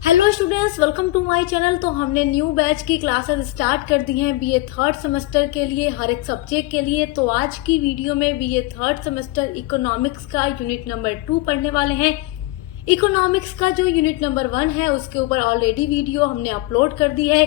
Hello students, welcome to my channel. तो हमने new batch की क्लासेस स्टार्ट कर दी हैं बीए थर्ड सेमेस्टर के लिए, हर एक सब्जेक्ट के लिए। तो आज की वीडियो में बीए थर्ड सेमेस्टर इकोनॉमिक्स का यूनिट नंबर 2 पढ़ने वाले हैं। इकोनॉमिक्स का जो यूनिट नंबर 1 है उसके ऊपर ऑलरेडी वीडियो हमने अपलोड कर दी है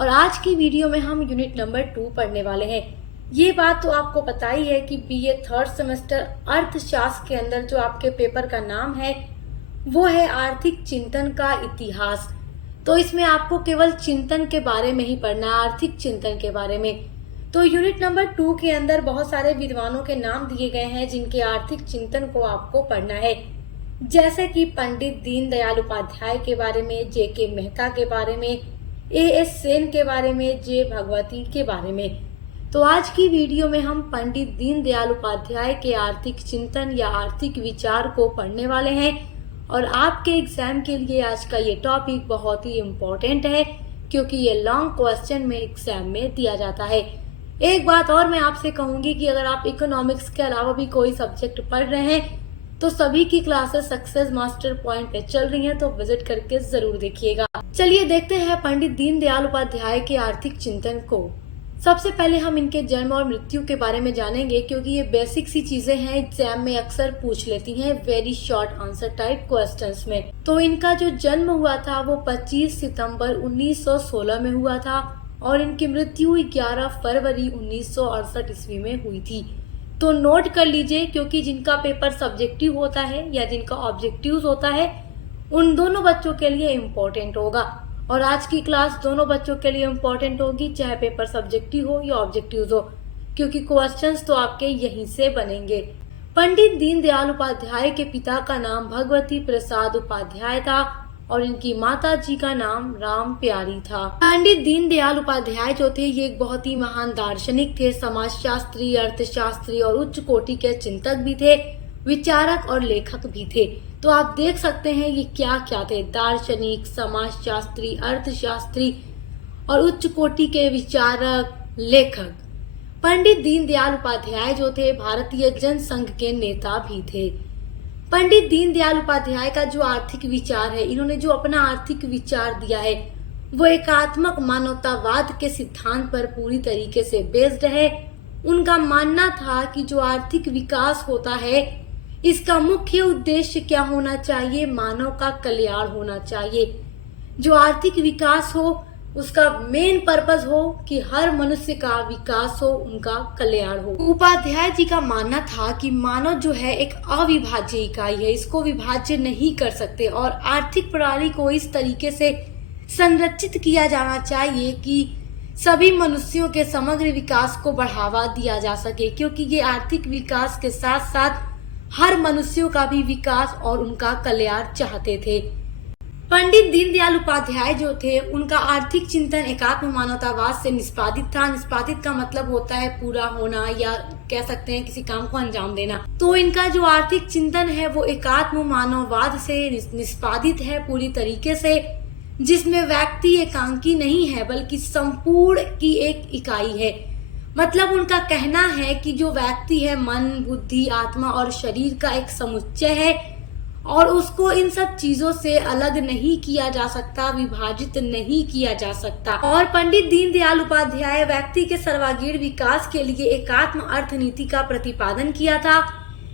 और आज की वीडियो में हम यूनिट नंबर 2 पढ़ने वाले हैं। ये बात तो आपको पता ही है कि बीए थर्ड सेमेस्टर अर्थशास्त्र के अंदर जो आपके पेपर का नाम है वो है आर्थिक चिंतन का इतिहास। तो इसमें आपको केवल चिंतन के बारे में ही पढ़ना है, आर्थिक चिंतन के बारे में। तो यूनिट नंबर 2 के अंदर बहुत सारे विद्वानों के नाम दिए गए हैं जिनके आर्थिक चिंतन को आपको पढ़ना है, जैसे कि पंडित दीनदयाल उपाध्याय के बारे में, जेके मेहता के बारे में, एएस सेन के बारे में, जे भगवती के बारे में। तो आज की वीडियो में हम पंडित दीनदयाल उपाध्याय के आर्थिक चिंतन या आर्थिक विचार को पढ़ने वाले हैं और आपके एग्जाम के लिए आज का ये टॉपिक बहुत ही इम्पोर्टेंट है क्योंकि ये लॉन्ग क्वेश्चन में एग्जाम में दिया जाता है। एक बात और मैं आपसे कहूंगी कि अगर आप इकोनॉमिक्स के अलावा भी कोई सब्जेक्ट पढ़ रहे हैं तो सभी की क्लासेस सक्सेस मास्टर पॉइंट पे चल रही हैं, तो विजिट करके जरूर देखिएगा। चलिए देखते हैं पंडित दीनदयाल उपाध्याय के आर्थिक चिंतन को। सबसे पहले हम इनके जन्म और मृत्यु के बारे में जानेंगे क्योंकि ये बेसिक सी चीजें हैं, एग्जाम में अक्सर पूछ लेती हैं very short answer type questions में। तो इनका जो जन्म हुआ था वो 25 सितंबर 1916 में हुआ था और इनकी मृत्यु 11 फरवरी 1968 ईस्वी में हुई थी। तो नोट कर लीजिए क्योंकि जिनका पेपर सब्जेक्टिव होता है या जिनका ऑब्जेक्टिव होता है उन दोनों बच्चों के लिए इम्पोर्टेंट होगा और आज की क्लास दोनों बच्चों के लिए इम्पोर्टेंट होगी, चाहे पेपर सब्जेक्टिव हो या ऑब्जेक्टिव हो, क्योंकि क्वेश्चंस तो आपके यहीं से बनेंगे। पंडित दीनदयाल उपाध्याय के पिता का नाम भगवती प्रसाद उपाध्याय था और इनकी माता जी का नाम राम प्यारी था। पंडित दीनदयाल उपाध्याय जो थे ये एक बहुत ही महान दार्शनिक थे, समाजशास्त्री, अर्थशास्त्री और उच्च कोटि के चिंतक भी थे, विचारक और लेखक भी थे। तो आप देख सकते हैं ये क्या क्या थे, दार्शनिक, समाजशास्त्री, अर्थशास्त्री और उच्च कोटि के विचारक, लेखक। पंडित दीनदयाल उपाध्याय जो थे भारतीय जनसंघ के नेता भी थे। पंडित दीनदयाल उपाध्याय का जो आर्थिक विचार है, इन्होंने जो अपना आर्थिक विचार दिया है वो एकात्मक मानवतावाद के सिद्धांत पर पूरी तरीके से बेस्ड है। उनका मानना था कि जो आर्थिक विकास होता है इसका मुख्य उद्देश्य क्या होना चाहिए, मानव का कल्याण होना चाहिए। जो आर्थिक विकास हो उसका मेन पर्पस हो कि हर मनुष्य का विकास हो, उनका कल्याण हो। उपाध्याय जी का मानना था कि मानव जो है एक अविभाज्य इकाई है, इसको विभाज्य नहीं कर सकते और आर्थिक प्रणाली को इस तरीके से संरचित किया जाना चाहिए कि सभी मनुष्यों के समग्र विकास को बढ़ावा दिया जा सके, क्योंकि ये आर्थिक विकास के साथ साथ हर मनुष्यों का भी विकास और उनका कल्याण चाहते थे। पंडित दीनदयाल उपाध्याय जो थे उनका आर्थिक चिंतन एकात्म मानवतावाद से निष्पादित था। निष्पादित का मतलब होता है पूरा होना या कह सकते हैं किसी काम को अंजाम देना। तो इनका जो आर्थिक चिंतन है वो एकात्म मानववाद से निष्पादित है पूरी तरीके से, जिसमें व्यक्ति एकांकी नहीं है बल्कि संपूर्ण की एक इकाई है। मतलब उनका कहना है कि जो व्यक्ति है मन, बुद्धि, आत्मा और शरीर का एक समुच्चय है और उसको इन सब चीजों से अलग नहीं किया जा सकता, विभाजित नहीं किया जा सकता। और पंडित दीनदयाल उपाध्याय व्यक्ति के सर्वांगीण विकास के लिए एकात्म अर्थनीति का प्रतिपादन किया था।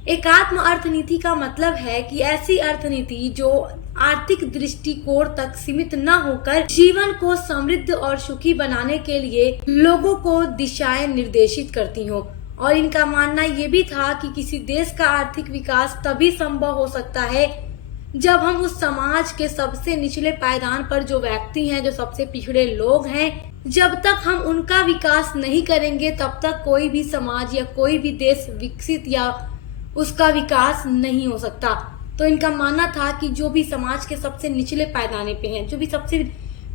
एकात्म अर्थनीति का मतलब है कि ऐसी अर्थनीति जो आर्थिक दृष्टिकोण तक सीमित न होकर जीवन को समृद्ध और सुखी बनाने के लिए लोगों को दिशाएं निर्देशित करती हो। और इनका मानना ये भी था कि किसी देश का आर्थिक विकास तभी संभव हो सकता है जब हम उस समाज के सबसे निचले पायदान पर जो व्यक्ति हैं, जो सबसे पिछड़े लोग हैं, जब तक हम उनका विकास नहीं करेंगे तब तक कोई भी समाज या कोई भी देश विकसित या उसका विकास नहीं हो सकता। तो इनका मानना था कि जो भी समाज के सबसे निचले पायदाने पे हैं, जो भी सबसे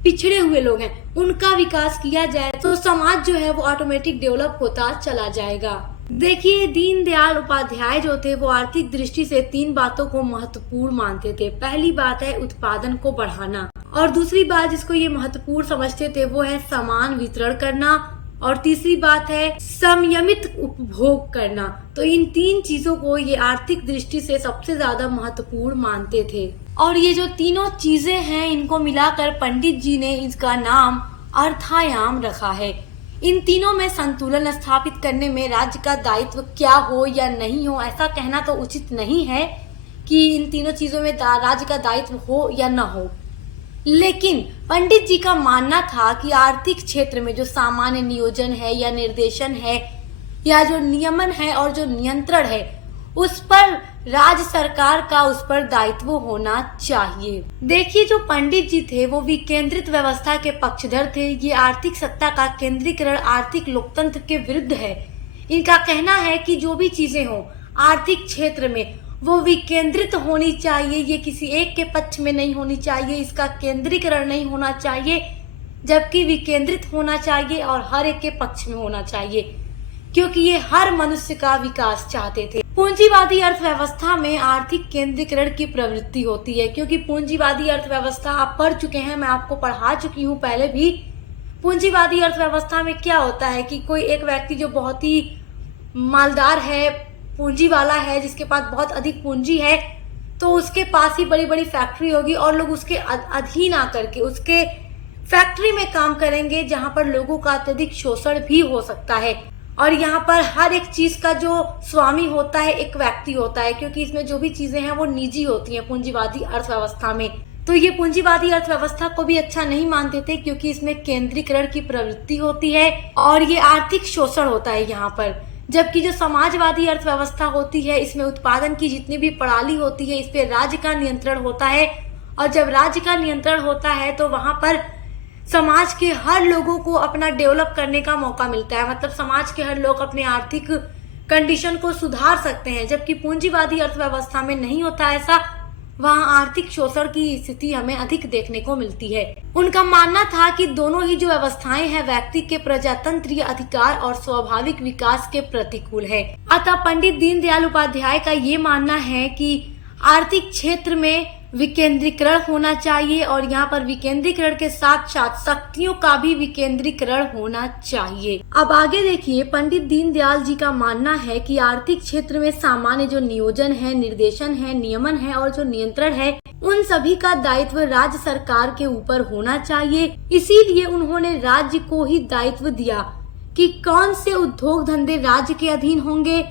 पिछड़े हुए लोग हैं, उनका विकास किया जाए तो समाज जो है वो ऑटोमेटिक डेवलप होता चला जाएगा। देखिए दीनदयाल उपाध्याय जो थे वो आर्थिक दृष्टि से 3 बातों को महत्वपूर्ण मानते थे। पहली बात है उत्पादन को बढ़ाना और दूसरी बात जिसको ये महत्वपूर्ण समझते थे वो है समान वितरण करना और तीसरी बात है संयमित उपभोग करना। तो इन 3 चीजों को ये आर्थिक दृष्टि से सबसे ज्यादा महत्वपूर्ण मानते थे। और ये जो तीनों चीजें हैं, इनको मिलाकर पंडित जी ने इसका नाम अर्थायाम रखा है। इन तीनों में संतुलन स्थापित करने में राज्य का दायित्व क्या हो या नहीं हो, ऐसा कहना तो उचित नहीं है कि इन तीनों चीजों में राज्य का दायित्व हो या न हो। लेकिन पंडित जी का मानना था कि आर्थिक क्षेत्र में जो सामान्य नियोजन है या निर्देशन है या जो नियमन है और जो नियंत्रण है, उस पर राज्य सरकार का उस पर दायित्व होना चाहिए। देखिए, जो पंडित जी थे वो विकेंद्रित व्यवस्था के पक्षधर थे। ये आर्थिक सत्ता का केंद्रीकरण आर्थिक लोकतंत्र के विरुद्ध है। इनका कहना है कि जो भी चीजें हो आर्थिक क्षेत्र में वो विकेंद्रित होनी चाहिए, ये किसी एक के पक्ष में नहीं होनी चाहिए, इसका केंद्रीकरण नहीं होना चाहिए, जबकि विकेंद्रित होना चाहिए और हर एक के पक्ष में होना चाहिए, क्योंकि ये हर मनुष्य का विकास चाहते थे। पूंजीवादी अर्थव्यवस्था में आर्थिक केंद्रीकरण की प्रवृत्ति होती है, क्योंकि पूंजीवादी अर्थव्यवस्था आप पढ़ चुके हैं, मैं आपको पढ़ा चुकी हूँ पहले भी। पूंजीवादी अर्थव्यवस्था में क्या होता है कि कोई एक व्यक्ति जो बहुत ही मालदार है, पूंजी वाला है, जिसके पास बहुत अधिक पूंजी है, तो उसके पास ही बड़ी बड़ी फैक्ट्री होगी और लोग उसके अधीन आकर के उसके फैक्ट्री में काम करेंगे, जहां पर लोगों का अत्यधिक शोषण भी हो सकता है। और यहाँ पर हर एक चीज का जो स्वामी होता है एक व्यक्ति होता है, क्योंकि इसमें जो भी चीजें हैं वो निजी होती हैं पूंजीवादी अर्थव्यवस्था में। तो ये पूंजीवादी अर्थव्यवस्था को भी अच्छा नहीं मानते थे, क्योंकि इसमें केंद्रीकरण की प्रवृत्ति होती है और ये आर्थिक शोषण होता है यहाँ पर। जबकि जो समाजवादी अर्थव्यवस्था होती है, इसमें उत्पादन की जितनी भी प्रणाली होती है, इस पे राज्य का नियंत्रण होता है। और जब राज्य का नियंत्रण होता है तो वहां पर समाज के हर लोगों को अपना डेवलप करने का मौका मिलता है, मतलब समाज के हर लोग अपने आर्थिक कंडीशन को सुधार सकते हैं। जबकि पूंजीवादी अर्थव्यवस्था में नहीं होता ऐसा, वहाँ आर्थिक शोषण की स्थिति हमें अधिक देखने को मिलती है। उनका मानना था कि दोनों ही जो व्यवस्थाएं हैं व्यक्ति के प्रजातंत्रीय अधिकार और स्वाभाविक विकास के प्रतिकूल है। अतः पंडित दीनदयाल उपाध्याय का ये मानना है कि आर्थिक क्षेत्र में विकेंद्रीकरण होना चाहिए और यहाँ पर विकेंद्रीकरण के साथ साथ शक्तियों का भी विकेंद्रीकरण होना चाहिए। अब आगे देखिए, पंडित दीनदयाल जी का मानना है कि आर्थिक क्षेत्र में सामान्य जो नियोजन है, निर्देशन है, नियमन है और जो नियंत्रण है, उन सभी का दायित्व राज्य सरकार के ऊपर होना चाहिए। इसीलिए उन्होंने राज्य को ही दायित्व दिया कि कौन से उद्योग धंधे राज्य के अधीन होंगे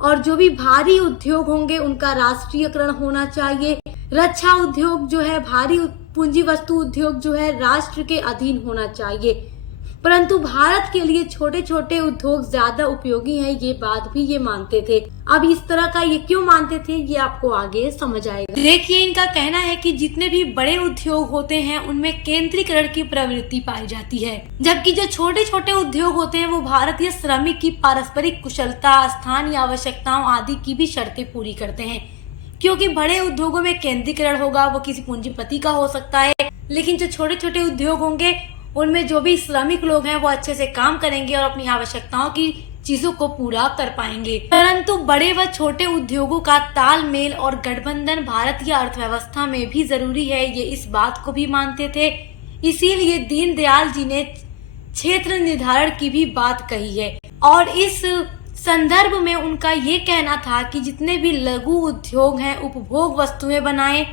और जो भी भारी उद्योग होंगे उनका राष्ट्रीयकरण होना चाहिए। रक्षा उद्योग जो है, भारी पूंजी वस्तु उद्योग जो है, राष्ट्र के अधीन होना चाहिए। परंतु भारत के लिए छोटे छोटे उद्योग ज्यादा उपयोगी हैं, ये बात भी ये मानते थे। अब इस तरह का ये क्यों मानते थे, ये आपको आगे समझ आएगा। देखिए, इनका कहना है कि जितने भी बड़े उद्योग होते हैं उनमें केंद्रीकरण की प्रवृत्ति पाई जाती है, जबकि जो छोटे छोटे उद्योग होते हैं वो भारतीय श्रमिक की पारस्परिक कुशलता, स्थानीय आवश्यकताओं आदि की भी शर्तें पूरी करते हैं। क्योंकि बड़े उद्योगों में केंद्रीकरण होगा वो किसी पूंजीपति का हो सकता है, लेकिन जो छोटे छोटे उद्योग होंगे उनमें जो भी श्रमिक लोग हैं वो अच्छे से काम करेंगे और अपनी आवश्यकताओं की चीजों को पूरा कर पाएंगे। परंतु बड़े व छोटे उद्योगों का तालमेल और गठबंधन भारतीय अर्थव्यवस्था में भी जरूरी है, ये इस बात को भी मानते थे। इसीलिए दीनदयाल जी ने क्षेत्र निर्धारण की भी बात कही है और इस संदर्भ में उनका ये कहना था कि जितने भी लघु उद्योग हैं उपभोग वस्तुएं बनाएं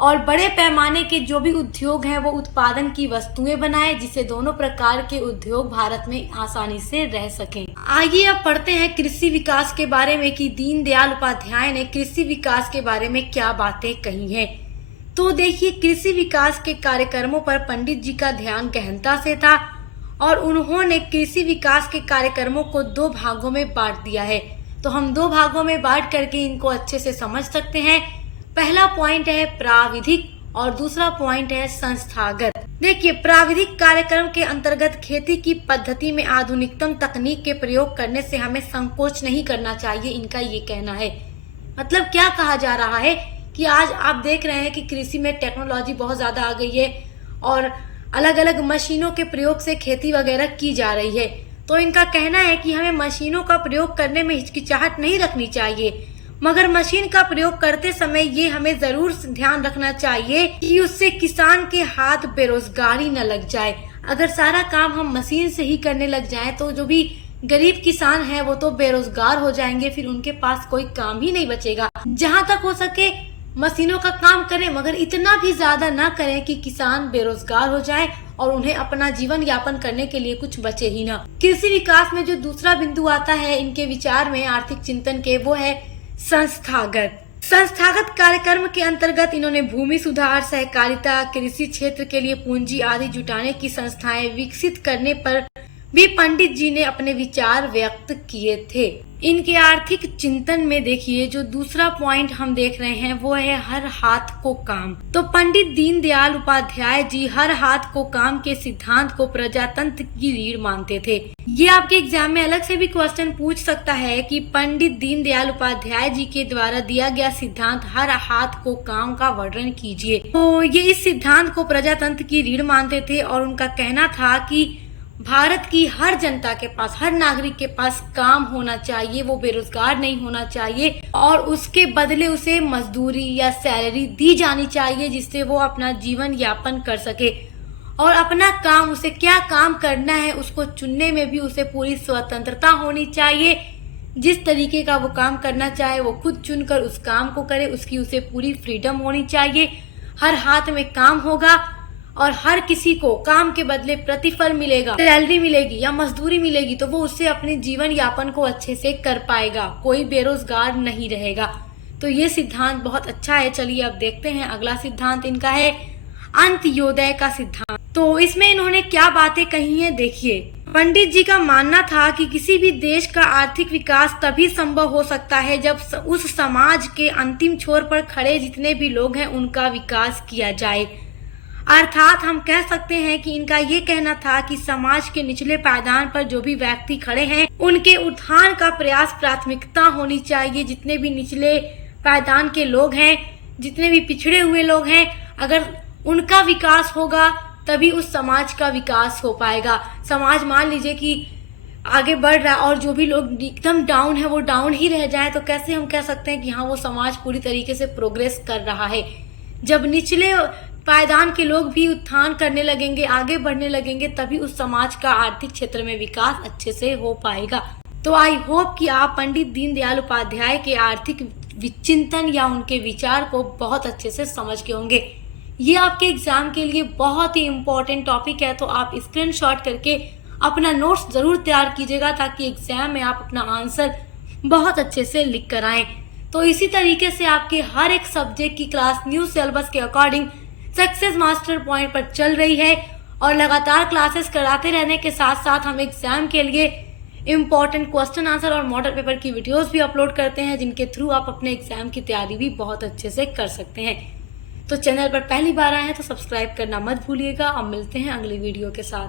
और बड़े पैमाने के जो भी उद्योग हैं वो उत्पादन की वस्तुएं बनाएं, जिससे दोनों प्रकार के उद्योग भारत में आसानी से रह सकें। आइए अब पढ़ते हैं कृषि विकास के बारे में कि दीनदयाल उपाध्याय ने कृषि विकास के बारे में क्या बातें कही हैं। तो देखिए, कृषि विकास के कार्यक्रमों पर पंडित जी का ध्यान गहनता से था और उन्होंने कृषि विकास के कार्यक्रमों को 2 भागों में बांट दिया है। तो हम 2 भागों में बांट करके इनको अच्छे से समझ सकते हैं। पहला पॉइंट है प्राविधिक और दूसरा पॉइंट है संस्थागत। देखिए, प्राविधिक कार्यक्रम के अंतर्गत खेती की पद्धति में आधुनिकतम तकनीक के प्रयोग करने से हमें संकोच नहीं करना चाहिए, इनका ये कहना है। मतलब क्या कहा जा रहा है कि आज आप देख रहे हैं कि कृषि में टेक्नोलॉजी बहुत ज्यादा आ गई है और अलग अलग मशीनों के प्रयोग से खेती वगैरह की जा रही है। तो इनका कहना है कि हमें मशीनों का प्रयोग करने में हिचकिचाहट नहीं रखनी चाहिए, मगर मशीन का प्रयोग करते समय ये हमें जरूर ध्यान रखना चाहिए कि उससे किसान के हाथ बेरोजगारी न लग जाए। अगर सारा काम हम मशीन से ही करने लग जाएं तो जो भी गरीब किसान है वो तो बेरोजगार हो जाएंगे, फिर उनके पास कोई काम ही नहीं बचेगा। जहां तक हो सके मशीनों का काम करें, मगर इतना भी ज्यादा ना करें कि किसान बेरोजगार हो जाए और उन्हें अपना जीवन यापन करने के लिए कुछ बचे ही ना। कृषि विकास में जो दूसरा बिंदु आता है इनके विचार में आर्थिक चिंतन के, वो है संस्थागत कार्यक्रम के अंतर्गत इन्होंने भूमि सुधार, सहकारिता, कृषि क्षेत्र के लिए पूंजी आदि जुटाने की संस्थाएं विकसित करने पर भी पंडित जी ने अपने विचार व्यक्त किए थे। इनके आर्थिक चिंतन में देखिए जो दूसरा पॉइंट हम देख रहे हैं वो है हर हाथ को काम। तो पंडित दीनदयाल उपाध्याय जी हर हाथ को काम के सिद्धांत को प्रजातंत्र की रीढ़ मानते थे। ये आपके एग्जाम में अलग से भी क्वेश्चन पूछ सकता है कि पंडित दीनदयाल उपाध्याय जी के द्वारा दिया गया सिद्धांत हर हाथ को काम का वर्णन कीजिए। तो ये इस सिद्धांत को प्रजातंत्र की रीढ़ मानते थे और उनका कहना था कि भारत की हर जनता के पास, हर नागरिक के पास काम होना चाहिए, वो बेरोजगार नहीं होना चाहिए और उसके बदले उसे मजदूरी या सैलरी दी जानी चाहिए जिससे वो अपना जीवन यापन कर सके और अपना काम, उसे क्या काम करना है उसको चुनने में भी उसे पूरी स्वतंत्रता होनी चाहिए। जिस तरीके का वो काम करना चाहे वो खुद चुनकर उस काम को करे, उसकी उसे पूरी फ्रीडम होनी चाहिए। हर हाथ में काम होगा और हर किसी को काम के बदले प्रतिफल मिलेगा, सैलरी मिलेगी या मजदूरी मिलेगी, तो वो उससे अपने जीवन यापन को अच्छे से कर पाएगा, कोई बेरोजगार नहीं रहेगा। तो ये सिद्धांत बहुत अच्छा है। चलिए अब देखते हैं अगला सिद्धांत इनका है अंत्योदय का सिद्धांत। तो इसमें इन्होंने क्या बातें कही हैं देखिए। पंडित जी का मानना था कि किसी भी देश का आर्थिक विकास तभी संभव हो सकता है जब उस समाज के अंतिम छोर पर खड़े जितने भी लोग हैं उनका विकास किया जाए। अर्थात हम कह सकते हैं कि इनका ये कहना था कि समाज के निचले पायदान पर जो भी व्यक्ति खड़े हैं उनके उत्थान का प्रयास प्राथमिकता होनी चाहिए। जितने भी निचले पायदान के लोग हैं, जितने भी पिछड़े हुए लोग हैं, अगर उनका विकास होगा तभी उस समाज का विकास हो पाएगा। समाज मान लीजिए कि आगे बढ़ रहा है और जो भी लोग एकदम डाउन है वो डाउन ही रह जाए तो कैसे हम कह सकते हैं कि हाँ वो समाज पूरी तरीके से प्रोग्रेस कर रहा है। जब निचले पायदान के लोग भी उत्थान करने लगेंगे, आगे बढ़ने लगेंगे, तभी उस समाज का आर्थिक क्षेत्र में विकास अच्छे से हो पाएगा। तो आई होप कि आप पंडित दीनदयाल उपाध्याय के आर्थिक विचिंतन या उनके विचार को बहुत अच्छे से समझ गए होंगे। ये आपके एग्जाम के लिए बहुत ही इम्पोर्टेंट टॉपिक है, तो आप स्क्रीनशॉट करके अपना नोट्स जरूर तैयार कीजिएगा ताकि एग्जाम में आप अपना आंसर बहुत अच्छे से लिख कर आए। तो इसी तरीके से आपके हर एक सब्जेक्ट की क्लास न्यू सिलेबस के अकॉर्डिंग सक्सेस मास्टर पॉइंट पर चल रही है और लगातार क्लासेस कराते रहने के साथ साथ हम एग्जाम के लिए इम्पोर्टेंट क्वेश्चन आंसर और मॉडल पेपर की वीडियोस भी अपलोड करते हैं जिनके थ्रू आप अपने एग्जाम की तैयारी भी बहुत अच्छे से कर सकते हैं। तो चैनल पर पहली बार आए हैं तो सब्सक्राइब करना मत भूलिएगा और मिलते हैं अगली वीडियो के साथ।